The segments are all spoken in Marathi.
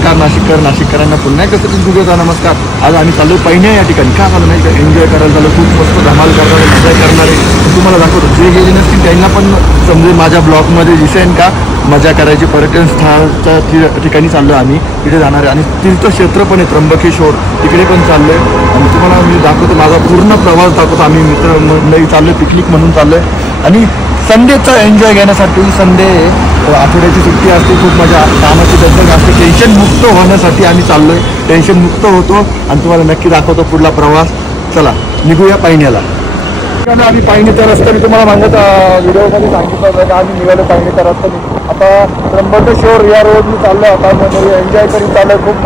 नमस्कार नाशिककरांना पुन्हा एकदा तुझ्या नमस्कार. आज आम्ही चाललो पैण्या या ठिकाणी. का चालू नाही का एन्जॉय करायला चालू, खूप मस्त धमाल करणारे, मजा करणारे तुम्हाला दाखवतो. जे गेले नसतील त्यांना पण समजेल माझ्या ब्लॉगमध्ये दिसेल का मजा करायची. पर्यटन स्थळाच्या ठिकाणी चाललो आम्ही, तिथे जाणार आहे. आणि तीर्थक्षेत्र पण आहे त्र्यंबकेश्वर, तिकडे पण चाललो आहे. आणि तुम्हाला मी दाखवतो, माझा पूर्ण प्रवास दाखवतो. आम्ही मित्रमंडळी चाललो, पिकनिक म्हणून चाललो आहे. आणि संडेचा एन्जॉय घेण्यासाठी, संडे आठवड्याची सुट्टी असते, खूप मजा, कामाची दगदग असते, टेन्शन मुक्त होण्यासाठी आम्ही चाललो आहे. टेन्शन मुक्त होतो आणि तुम्हाला नक्की दाखवतो पुढला प्रवास. चला निघूया पैण्याला. आम्ही पैण्याच्या रस्त्याने तुम्हाला मागत व्हिडिओमध्ये सांगितलं होतं का आम्ही निघालो पैण्याच्या रस्त्याने. आता त्र्यंबकेश्वर या रोडनी चाललो आहे. आता एन्जॉय करून चाललो आहे. खूप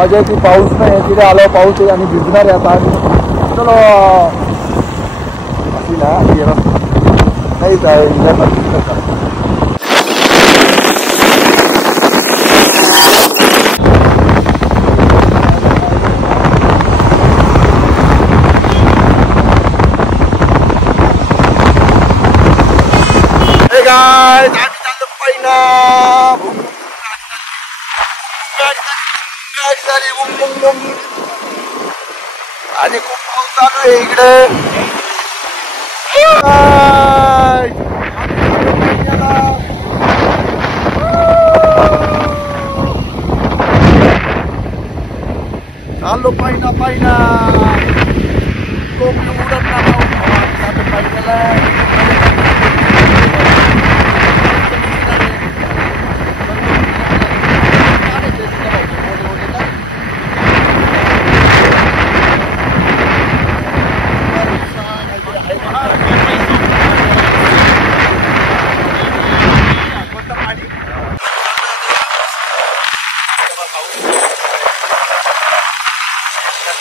मजा येते. पाऊस नाही, तिथे आलो पाऊस आहे आणि भिजणार आहे आता आम्ही. चलो अशी ना नाही काय आम्ही चाललो पैना. गाडी झाली आणि खूप पाऊस चालू आहे इकडे. चाललो पैना पैना. टोपी उडत ना पैनाला.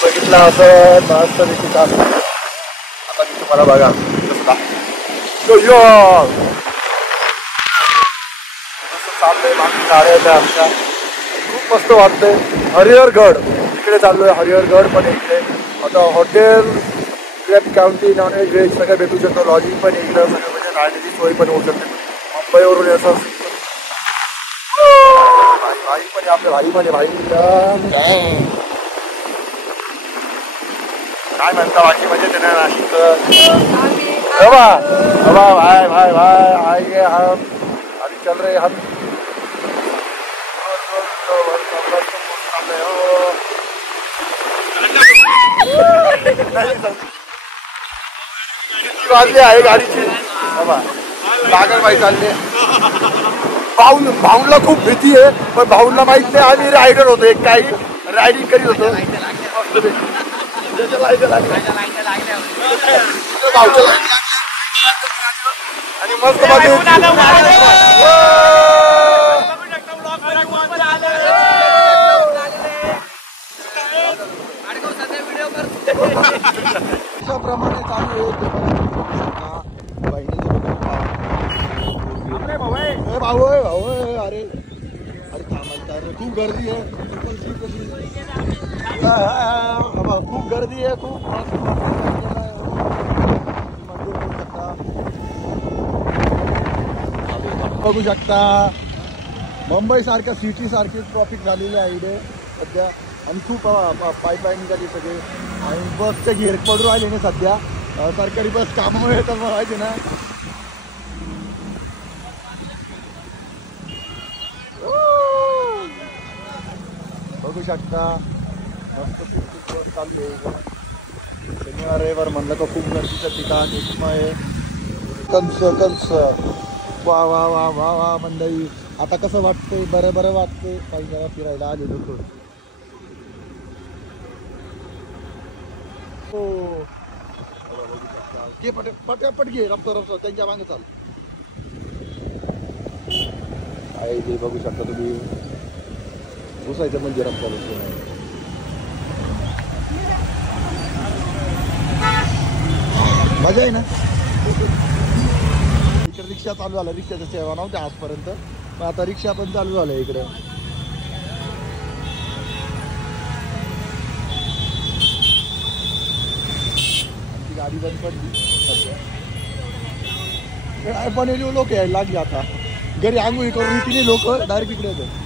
बघितला असं मस्त देखील आता मी तुम्हाला बघा चाललंय. मागणी गाड्या आमच्या खूप मस्त वाटतंय. हरिहरगड इकडे चाललोय. हरिहरगड पण इकडे आता हॉटेल, काउंटी, नॉनव्हेज, व्हेज सगळं भेटू शकतो. लॉजिंग पण इकडं सगळं, म्हणजे राहण्याची सोय पण होऊ शकते. मुंबईवरून असं भाई पण आपल्या भाई मध्ये भाई काय म्हणता बाकी म्हणजे त्यांना नाशिक भाई भाई भाई आएंगे हम अभी चल रहे हम. किती वाजले आहे गाडीची लागल बाई चालले. भाऊंला खूप भीती आहे, पण भाऊंला माहित नाही आम्ही रायडर होतो. एक काही रायडिंग करीत होतो. आणि मस्त प्रमाणे चालू आहे. भाऊ अरे थांबायचं. खूप गर्दी आहे. खूप गर्दी आहे. खूप बघू शकता. मुंबई सारख्या सिटी सारखी ट्रॉफिक झालेली आहे इथे सध्या. आणि खूप पाईपलाईन निघाली सगळे. आणि बसचे घेर पडू राहिले ना सध्या. सरकारी बस कामामुळे तर माहिती ना. बघू शकता मस्त बस चालली आहे. शनिवार रविवार म्हणलं का खूप गर्दीचं ठिकाण आहे. कंस वा वा वा वा वा मंडळी. आता कसं वाटतंय? बरं वाटतंय. काही जरा फिरायला आले लोक. हो घे पटापट घे. रफ्ता त्यांच्या मागे चाल. आहे ते बघू शकता तुम्ही. घुसायचं म्हणजे रफ्ता मजा आहे ना. इकडे रिक्षा चालू झाल्या. रिक्षाच्या सेवा नव्हत्या आजपर्यंत, पण आता रिक्षा पण चालू झाल्या इकडे. गाडी बंद पडली सध्या. पण लोक यायला लागली आता. घरी आंघोळी करून तिने लोक डायरेक्ट इकडे येतात.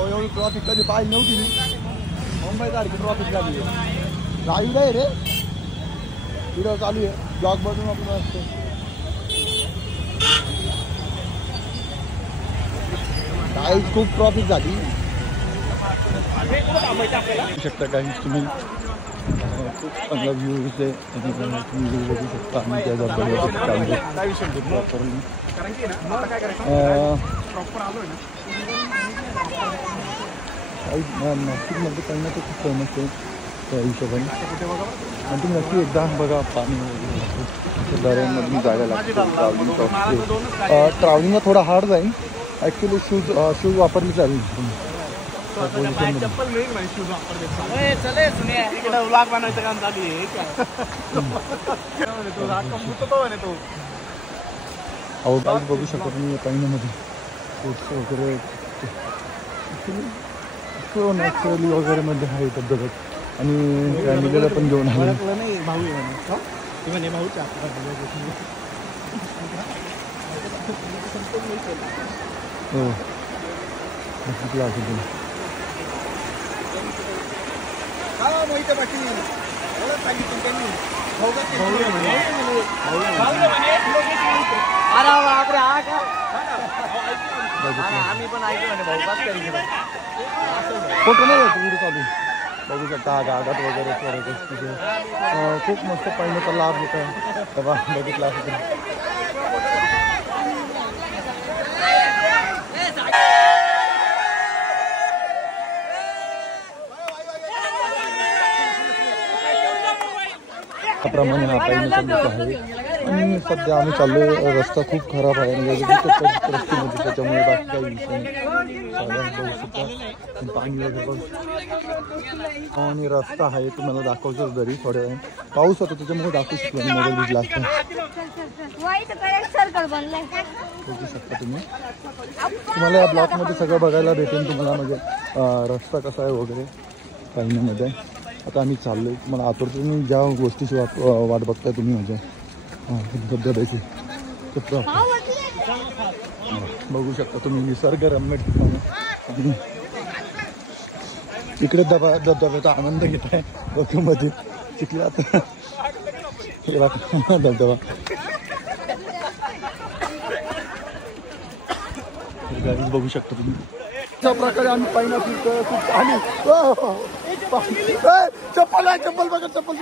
एवढी ट्रॉफिक कधी पाहिली नव्हती मी. मुंबईसारखी ट्रॉफिक झाली आहे. लाईव्ह आहे रे, व्हिडिओ चालू आहे, ब्लॉग बनवून आपण असतो. काही खूप ट्रॉफिक झाली शकता काही तुम्ही. खूप चांगला व्ह्यू आहे आणि तुम्ही व्ह्यू बघू शकता. आणि त्याचा नाशिकमध्ये काही ना ते खूप फेमस आहे त्या हिशोबाने. आणि तुम्ही नक्की एकदा बघा पाणी वगैरे दऱ्यांमधून जायला लागतं. ट्रॅव्हलिंगला थोडा हार्ड जाईल ॲक्च्युली. शूज वापरली चालेल. चप्पल मिळेल नाही शूज वापरले. काम चालू आहे तो. आउटबाईक बघू शकता तुम्ही पैण्यामध्ये स्पोर्ट्स वगैरे नॅचरली वगैरे मध्ये आहे धबधब्यात. आणि फॅमिलीला पण घेऊन आले. भाऊ म्हणे भाऊच्या हो बघितलं असेल तुम्ही. फोटो नाही व्हिडिओ चालू बघू शकता. गागात वगैरे तिथे खूप मस्त पाण्याचा लाभ होता तेव्हा बघितला असं. त्याप्रमाणे हा पाण्याचा लूक आहे. आणि सध्या आम्ही चाललोय. रस्ता खूप खराब आहे म्हणजे रस्त्यामध्ये, त्याच्यामुळे बाकी काही विषय नाही. बघू शकता पाणी वगैरे बघू. आणि रस्ता आहे तुम्हाला दाखवतो जरी थोड्या वेळ पाऊस होता त्याच्यामुळे दाखवू शकतो. मोबाईल भिजला असतो बघू शकता तुम्ही. तुम्हाला या ब्लॉकमध्ये सगळं बघायला भेटेल तुम्हाला. म्हणजे रस्ता कसा आहे वगैरे पाण्यामध्ये. आता आम्ही चाललो आहे. तुम्हाला आतुरतेने ज्या गोष्टीची वाट बघताय तुम्ही म्हणजे धबधब्याची बघू शकता तुम्ही. निसर्गरम्य ठिकाण इकडे धबधब्याचा आनंद घेत आहे. डोक्यामध्ये चिखलात हे धबधबा बघू शकता तुम्ही. अशा प्रकारे आम्ही पाहिजे फिरतोय. खूप पाणी. चप्पल आहे, चप्पल पकड, चप्पल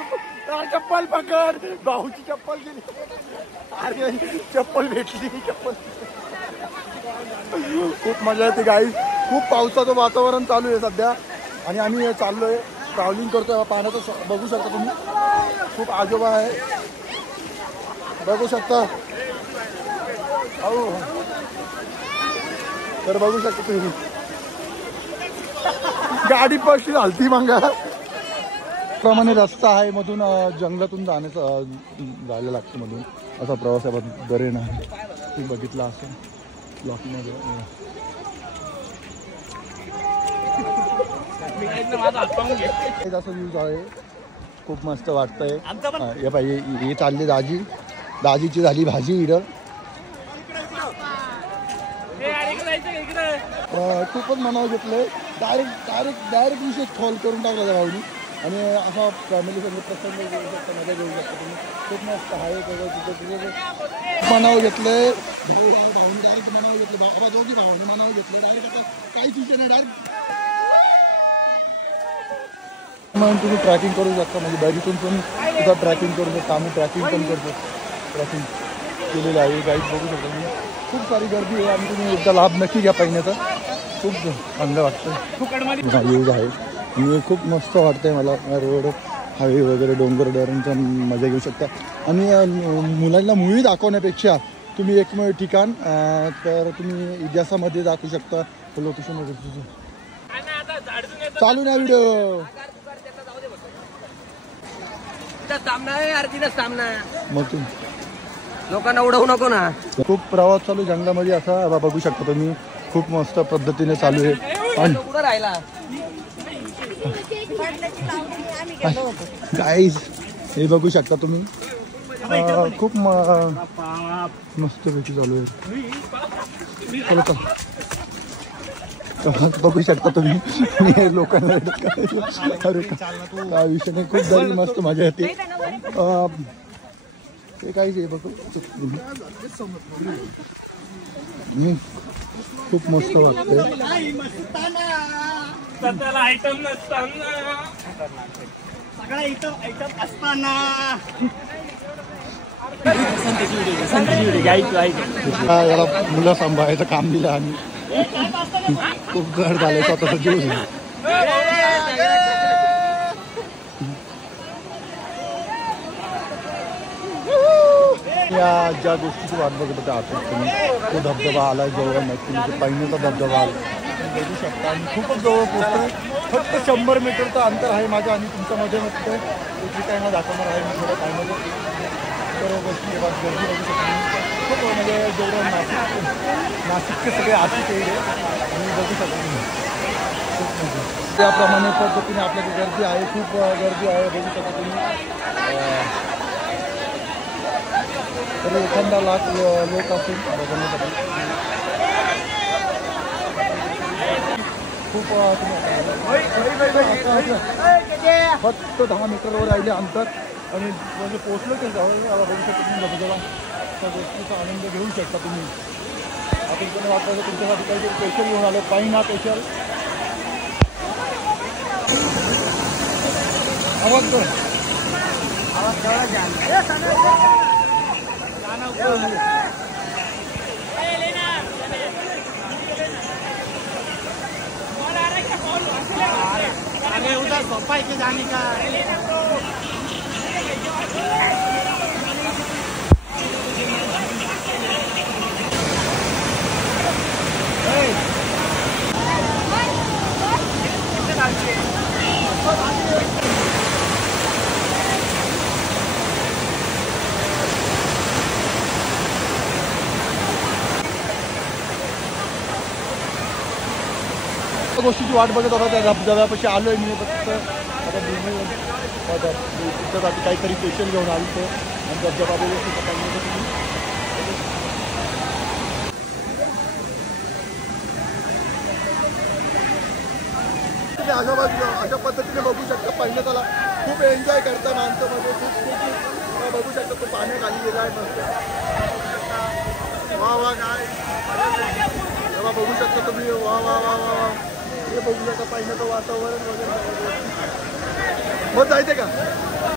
चप्पल पकड. भाऊची चप्पल गेली. अरे चप्पल भेटली. चप्पल खूप मजा येते गाईज. खूप पावसाचं वातावरण चालू आहे सध्या आणि आम्ही चाललोय ट्रॅव्हलिंग करतोय. पाण्याचं बघू शकता तुम्ही. खूप आजोबा आहे बघू शकता. हो तर बघू शकता तुम्ही. गाडी पक्षी झालती मांगा प्रमाणे रस्ता आहे. मधून जंगलातून जायला लागतं मधून. असा प्रवास आहे दरेन आहे. तुम्ही बघितला असं ब्लॉकमध्ये. असं व्ह्यूज आहे. खूप मस्त वाटतंय. हे पाहिजे हे चालले दाजीची झाली भाजी इडं. खूपच मनावर घेतलंय. डायरेक्ट विषय कॉल करून टाकला त्या भाऊनी. आणि असा फॅमिली सगळं प्रसंग घेऊ शकता, मजा घेऊ शकता तुम्ही. खूप मस्त आहे मनावर घेतलंय. भाऊनी डायरेक्ट मनावर घेतलं. बाबा दोघी भावाने मनावर घेतलं डायरेक्ट. आता काहीच विषय नाही. डायरेक्ट म्हणून तुम्ही ट्रॅकिंग करू शकता. म्हणजे बॅगीतून पण सुद्धा ट्रॅकिंग करू शकता. आम्ही ट्रॅकिंग पण करतो. ट्रॅकिंग केलेलं आहे. गाईड बघू शकता तुम्ही. खूप सारी गर्दी आहे आणि तुम्ही एकदा लाभ नक्की घ्या पाहिण्याचा. खूप चांगलं वाटतं. यूज आहे. खूप मस्त वाटतंय मला. रोड हायवे वगैरे डोंगर डोंगरांचा मजा घेऊ शकता. आणि मुलांना मूवी दाखवण्यापेक्षा तुम्ही एक ठिकाण तर तुम्ही इतिहासामध्ये दाखवू शकता. लोकेशन वगैरे चालू ना व्हिडिओ. मग तुम्ही लोकांना उडवू नको ना. खूप प्रवास चालू जंगलामध्ये असा बघू शकता तुम्ही. खूप मस्त पद्धतीने चालू आहे. आणि गाईज हे बघू शकता तुम्ही. खूप मस्त पैकी चालू आहे. चला बघू शकता तुम्ही मी लोकांना अरे काय विषय नाही, खूप दरी मस्त मजा येते. ते काहीच आहे बघू खूप मस्त वाटतंय. याला मुलं सांभाळायचं काम दिलं आणि खूप घर झालंय स्वतःचा जीव दिला. या ज्या गोष्टीची वाट बघत होता आपण तुम्ही, तो धबधबा आला जवळ नक्की म्हणजे पहिल्याचा धबधबा आला बघू शकता आणि खूपच जवळ पोहोचतोय. फक्त 100 मीटरचं अंतर आहे माझ्या आणि तुमच्यामध्ये मग जे काही दाखवणार आहे मी थोड्या टायमध्ये सर्व गोष्टी गर्दी बघू शकतो. खूप म्हणजे जेवढं नाशिकचे सगळे आशिक एरिया मी बघू शकतो. त्याप्रमाणे पद्धतीने आपल्याकडे गर्दी आहे, खूप गर्दी आहे बघू शकतो तुम्ही. तरी एखादा लाख लोक असेल बघण्यासाठी खूप फक्त 10 मीटरवर राहिले अंतर आणि म्हणजे पोचलं ते जवळ बघू शकतो तुम्ही धबधबा. त्या गोष्टीचा आनंद घेऊ शकता तुम्ही. आपण त्याने वाटतं तुमच्यासाठी काहीतरी स्पेशल घेऊन आलो पाहिजे ना स्पेशल आवाज अरे उधर सोपाई के जाने का गोष्टीची वाट बघत होता. त्या धबधब्यापाशी आलोय मी फक्त आता तुमच्यासाठी काहीतरी स्पेशल घेऊन आलो तो आणि धबधबा आजूबाजूला अशा पद्धतीने बघू शकता. पहिलं त्याला खूप एन्जॉय करता माणसामध्ये खूप बघू शकता. तो पाण्यात आली गेला आहे मस्त. वा वा काय तेव्हा बघू शकता तुम्ही. वा वा वा वा वा हे बघू शकता. पहिलं तर वातावरण वगैरे मग जायचं का.